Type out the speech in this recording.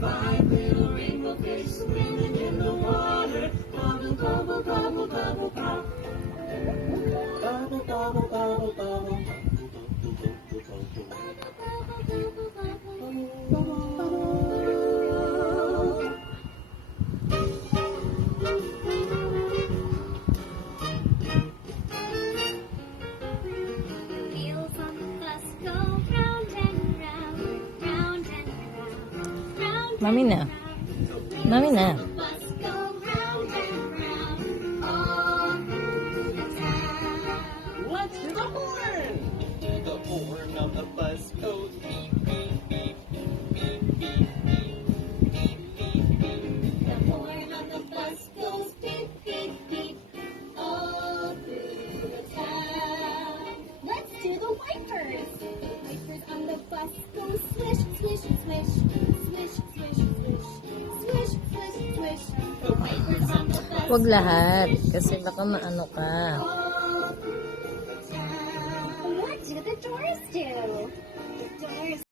Five little rainbow fish swimming in the water. Gobble, gobble, gobble, gobble, gobble. Gobble, gobble, gobble, gobble. Wheels on the bus go round and round, round and round, round Mami na. Mami na. the bus go round and round, all through the town. What's the horn? The horn of the bus goes beep, beep, beep, beep, beep, beep, beep, beep, beep. The horn on the bus goes beep, beep, beep, all through the town. Let's do the wipers. The wipers on the bus go swish, swish, swish, swish, swish, swish, swish, swish, swish. The wipers on the bus Huwag lahat. go swish, Kasi baka maano ka. all through the town. What do the doors do? The doors